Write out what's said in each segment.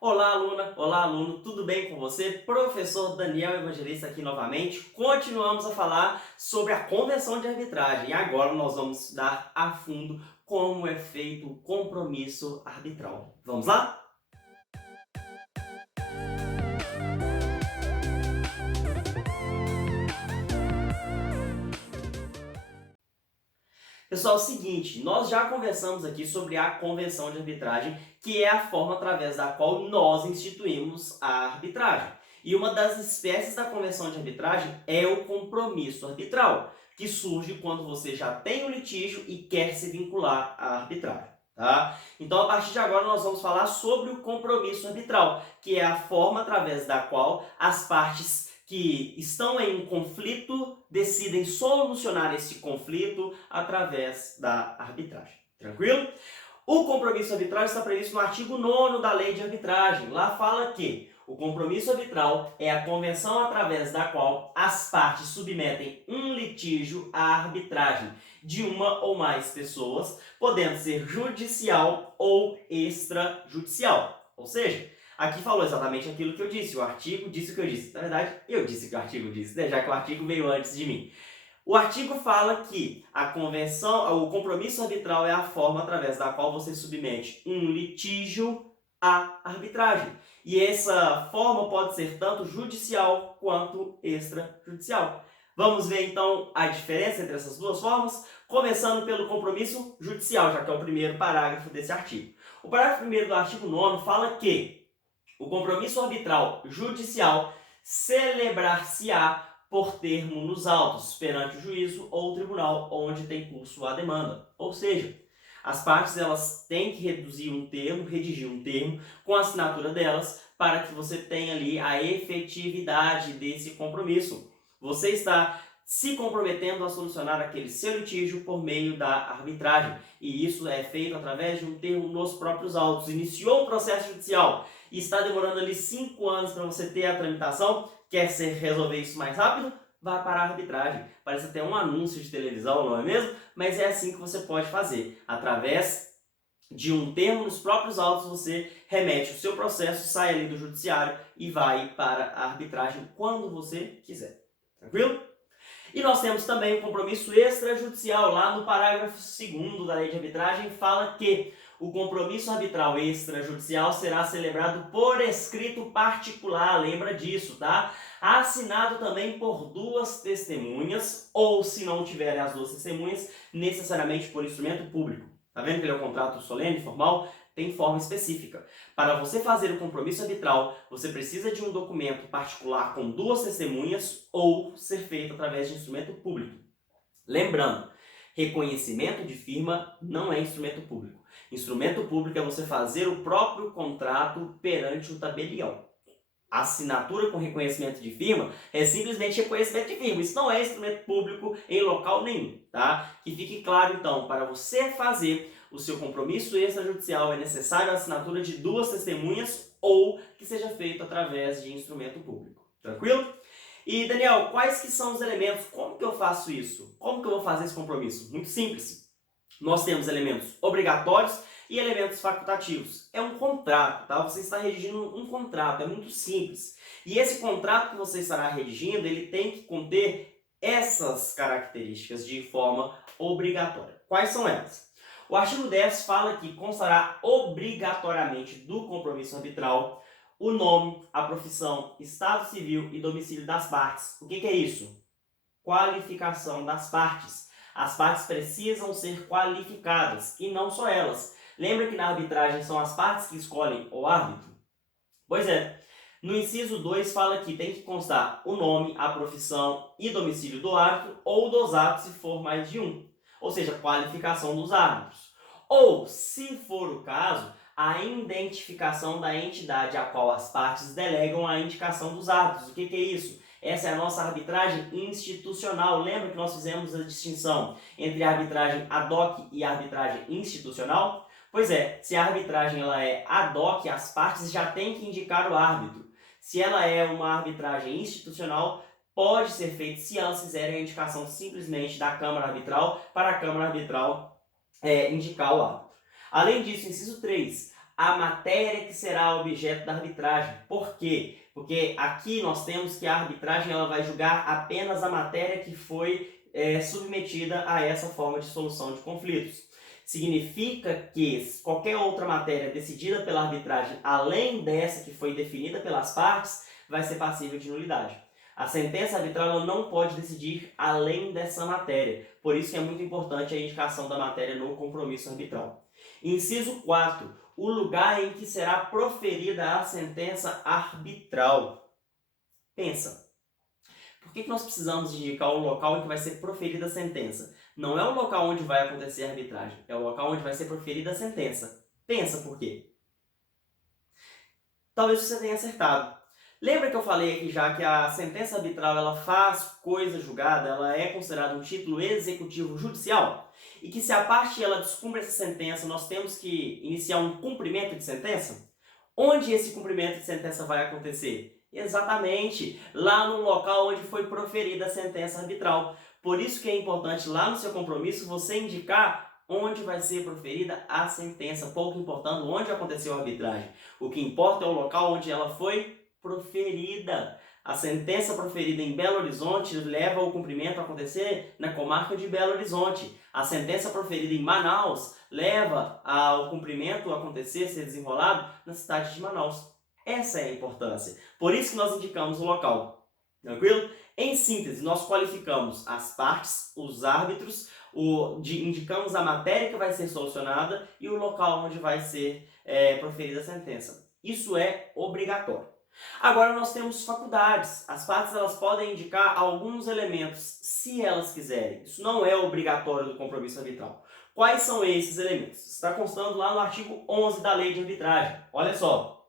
Olá, aluna! Olá, aluno! Tudo bem com você? Professor Daniel Evangelista aqui novamente. Continuamos a falar sobre a convenção de arbitragem. E agora nós vamos estudar a fundo como é feito o compromisso arbitral. Vamos lá? Pessoal, é o seguinte, nós já conversamos aqui sobre a convenção de arbitragem, que é a forma através da qual nós instituímos a arbitragem. E uma das espécies da convenção de arbitragem é o compromisso arbitral, que surge quando você já tem um litígio e quer se vincular à arbitragem. Tá? Então, a partir de agora, nós vamos falar sobre o compromisso arbitral, que é a forma através da qual as partes que estão em um conflito decidem solucionar esse conflito através da arbitragem. Tranquilo? O compromisso arbitral está previsto no artigo 9º da Lei de Arbitragem. Lá fala que o compromisso arbitral é a convenção através da qual as partes submetem um litígio à arbitragem de uma ou mais pessoas, podendo ser judicial ou extrajudicial. Ou seja, aqui falou exatamente aquilo que eu disse, o artigo disse o que eu disse. Na verdade, eu disse o que o artigo disse, né? Já que o artigo veio antes de mim. O artigo fala que a convenção, o compromisso arbitral é a forma através da qual você submete um litígio à arbitragem. E essa forma pode ser tanto judicial quanto extrajudicial. Vamos ver então a diferença entre essas duas formas, começando pelo compromisso judicial, já que é o primeiro parágrafo desse artigo. O parágrafo 1º do artigo 9º fala que o compromisso arbitral judicial celebrar-se-á por termo nos autos, perante o juízo ou tribunal onde tem curso a demanda. Ou seja, as partes elas têm que redigir um termo com a assinatura delas para que você tenha ali a efetividade desse compromisso. Você está se comprometendo a solucionar aquele seu litígio por meio da arbitragem. E isso é feito através de um termo nos próprios autos. Iniciou um processo judicial e está demorando ali 5 anos para você ter a tramitação, quer resolver isso mais rápido? Vá para a arbitragem. Parece até um anúncio de televisão, não é mesmo? Mas é assim que você pode fazer. Através de um termo nos próprios autos, você remete o seu processo, sai ali do judiciário e vai para a arbitragem quando você quiser. Tranquilo? E nós temos também o compromisso extrajudicial. Lá no parágrafo 2º da Lei de Arbitragem fala que o compromisso arbitral extrajudicial será celebrado por escrito particular, lembra disso, tá? Assinado também por 2 testemunhas, ou se não tiverem as 2 testemunhas, necessariamente por instrumento público. Tá vendo que ele é um contrato solene, formal? Tem forma específica. Para você fazer o compromisso arbitral, você precisa de um documento particular com 2 testemunhas ou ser feito através de instrumento público. Lembrando, reconhecimento de firma não é instrumento público. Instrumento público é você fazer o próprio contrato perante o tabelião. Assinatura com reconhecimento de firma é simplesmente reconhecimento de firma. Isso não é instrumento público em local nenhum, tá? Que fique claro, então, para você fazer o seu compromisso extrajudicial é necessário a assinatura de 2 testemunhas ou que seja feito através de instrumento público. Tranquilo? E, Daniel, quais que são os elementos? Como que eu faço isso? Como que eu vou fazer esse compromisso? Muito simples. Nós temos elementos obrigatórios e elementos facultativos. É um contrato, tá? Você está redigindo um contrato, é muito simples. E esse contrato que você estará redigindo, ele tem que conter essas características de forma obrigatória. Quais são elas? O artigo 10 fala que constará obrigatoriamente do compromisso arbitral o nome, a profissão, estado civil e domicílio das partes. O que é isso? Qualificação das partes. As partes precisam ser qualificadas e não só elas. Lembra que na arbitragem são as partes que escolhem o árbitro? Pois é. No inciso 2 fala que tem que constar o nome, a profissão e domicílio do árbitro ou dos árbitros se for mais de um. Ou seja, qualificação dos árbitros. Ou, se for o caso, a identificação da entidade a qual as partes delegam a indicação dos árbitros. O que é isso? Essa é a nossa arbitragem institucional. Lembra que nós fizemos a distinção entre a arbitragem ad hoc e a arbitragem institucional? Pois é, se a arbitragem ela é ad hoc, as partes já têm que indicar o árbitro. Se ela é uma arbitragem institucional, pode ser feito se elas fizerem a indicação simplesmente da Câmara Arbitral para a Câmara Arbitral indicar o árbitro. Além disso, inciso 3, a matéria que será objeto da arbitragem. Por quê? Porque aqui nós temos que a arbitragem ela vai julgar apenas a matéria que foi submetida a essa forma de solução de conflitos. Significa que qualquer outra matéria decidida pela arbitragem, além dessa que foi definida pelas partes, vai ser passível de nulidade. A sentença arbitral ela não pode decidir além dessa matéria. Por isso que é muito importante a indicação da matéria no compromisso arbitral. Inciso 4. O lugar em que será proferida a sentença arbitral. Pensa. Por que nós precisamos indicar o local em que vai ser proferida a sentença? Não é o local onde vai acontecer a arbitragem, é o local onde vai ser proferida a sentença. Pensa por quê? Talvez você tenha acertado. Lembra que eu falei aqui já que a sentença arbitral ela faz coisa julgada, ela é considerada um título executivo judicial? E que se a parte ela descumpre essa sentença, nós temos que iniciar um cumprimento de sentença? Onde esse cumprimento de sentença vai acontecer? Exatamente, lá no local onde foi proferida a sentença arbitral. Por isso que é importante lá no seu compromisso você indicar onde vai ser proferida a sentença, pouco importando onde aconteceu a arbitragem. O que importa é o local onde ela foi proferida. A sentença proferida em Belo Horizonte leva o cumprimento a acontecer na comarca de Belo Horizonte. A sentença proferida em Manaus leva ao cumprimento a acontecer, ser desenrolado na cidade de Manaus. Essa é a importância. Por isso que nós indicamos o local. Tranquilo? Em síntese, nós qualificamos as partes, os árbitros, indicamos a matéria que vai ser solucionada e o local onde vai ser proferida a sentença. Isso é obrigatório. Agora nós temos faculdades. As partes elas podem indicar alguns elementos, se elas quiserem. Isso não é obrigatório do compromisso arbitral. Quais são esses elementos? Está constando lá no artigo 11 da Lei de Arbitragem. Olha só.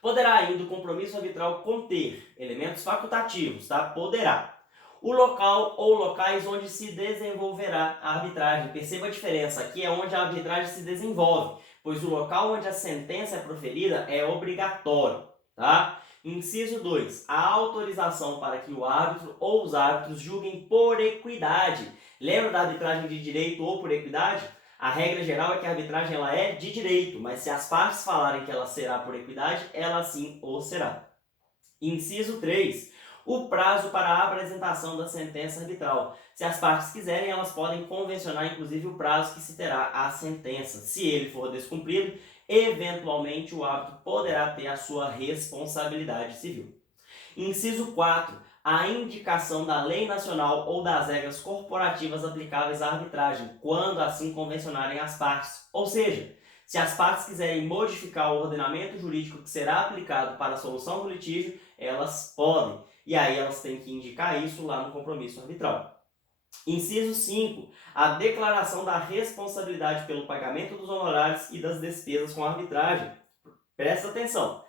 Poderá ainda o compromisso arbitral conter elementos facultativos, tá? Poderá. O local ou locais onde se desenvolverá a arbitragem. Perceba a diferença. Aqui é onde a arbitragem se desenvolve, pois o local onde a sentença é proferida é obrigatório. Tá? Inciso 2. A autorização para que o árbitro ou os árbitros julguem por equidade. Lembra da arbitragem de direito ou por equidade? A regra geral é que a arbitragem ela é de direito, mas se as partes falarem que ela será por equidade, ela sim o será. Inciso 3. O prazo para a apresentação da sentença arbitral. Se as partes quiserem, elas podem convencionar inclusive o prazo que se terá a sentença. Se ele for descumprido, eventualmente o árbitro poderá ter a sua responsabilidade civil. Inciso 4. A indicação da lei nacional ou das regras corporativas aplicáveis à arbitragem, quando assim convencionarem as partes. Ou seja, se as partes quiserem modificar o ordenamento jurídico que será aplicado para a solução do litígio, elas podem. E aí elas têm que indicar isso lá no compromisso arbitral. Inciso 5. A declaração da responsabilidade pelo pagamento dos honorários e das despesas com a arbitragem. Presta atenção.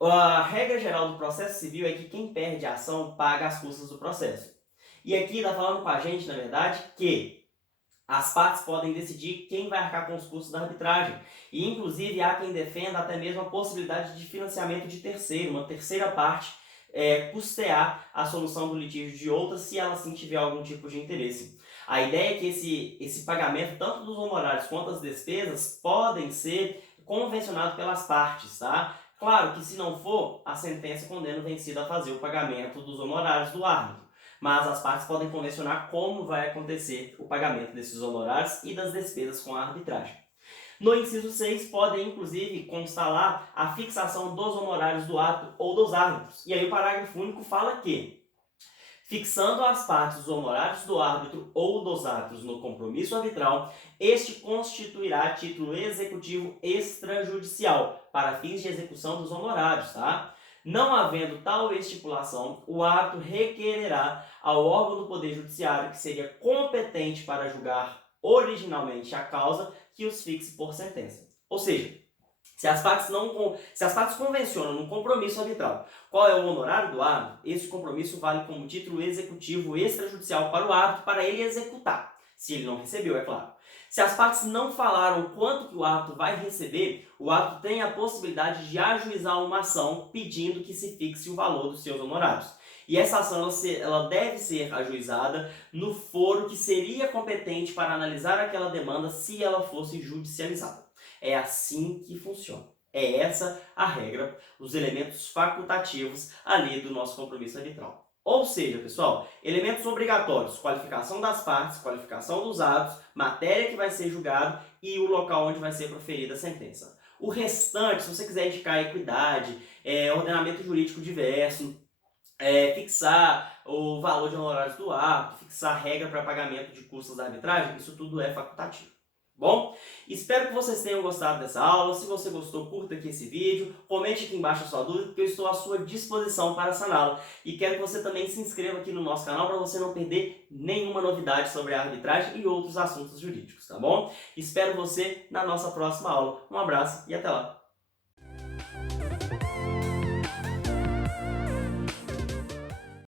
A regra geral do processo civil é que quem perde a ação paga as custas do processo. E aqui está falando com a gente, na verdade, que as partes podem decidir quem vai arcar com os custos da arbitragem. E, inclusive, há quem defenda até mesmo a possibilidade de financiamento de terceiro, uma terceira parte, custear a solução do litígio de outra, se ela sim tiver algum tipo de interesse. A ideia é que esse pagamento, tanto dos honorários quanto das despesas, podem ser convencionados pelas partes, tá? Claro que se não for, a sentença condena o vencido a fazer o pagamento dos honorários do árbitro. Mas as partes podem convencionar como vai acontecer o pagamento desses honorários e das despesas com a arbitragem. No inciso 6, podem inclusive constar lá a fixação dos honorários do árbitro ou dos árbitros. E aí o parágrafo único fala que, fixando as partes os honorários do árbitro ou dos árbitros no compromisso arbitral, este constituirá título executivo extrajudicial para fins de execução dos honorários, tá? Não havendo tal estipulação, o árbitro requererá ao órgão do Poder Judiciário, que seria competente para julgar originalmente a causa, que os fixe por sentença. Ou seja, se as partes convencionam no compromisso arbitral qual é o honorário do árbitro, esse compromisso vale como título executivo extrajudicial para o árbitro, para ele executar, se ele não recebeu, é claro. Se as partes não falaram quanto que o árbitro vai receber, o árbitro tem a possibilidade de ajuizar uma ação pedindo que se fixe o valor dos seus honorários. E essa ação ela deve ser ajuizada no foro que seria competente para analisar aquela demanda se ela fosse judicializada. É assim que funciona. É essa a regra, os elementos facultativos ali do nosso compromisso arbitral. Ou seja, pessoal, elementos obrigatórios, qualificação das partes, qualificação dos atos, matéria que vai ser julgado e o local onde vai ser proferida a sentença. O restante, se você quiser indicar equidade, ordenamento jurídico diverso, fixar o valor de honorários do árbitro, fixar regra para pagamento de custos da arbitragem, isso tudo é facultativo. Bom, espero que vocês tenham gostado dessa aula. Se você gostou, curta aqui esse vídeo, comente aqui embaixo a sua dúvida, porque eu estou à sua disposição para saná-la. E quero que você também se inscreva aqui no nosso canal para você não perder nenhuma novidade sobre a arbitragem e outros assuntos jurídicos, tá bom? Espero você na nossa próxima aula. Um abraço e até lá!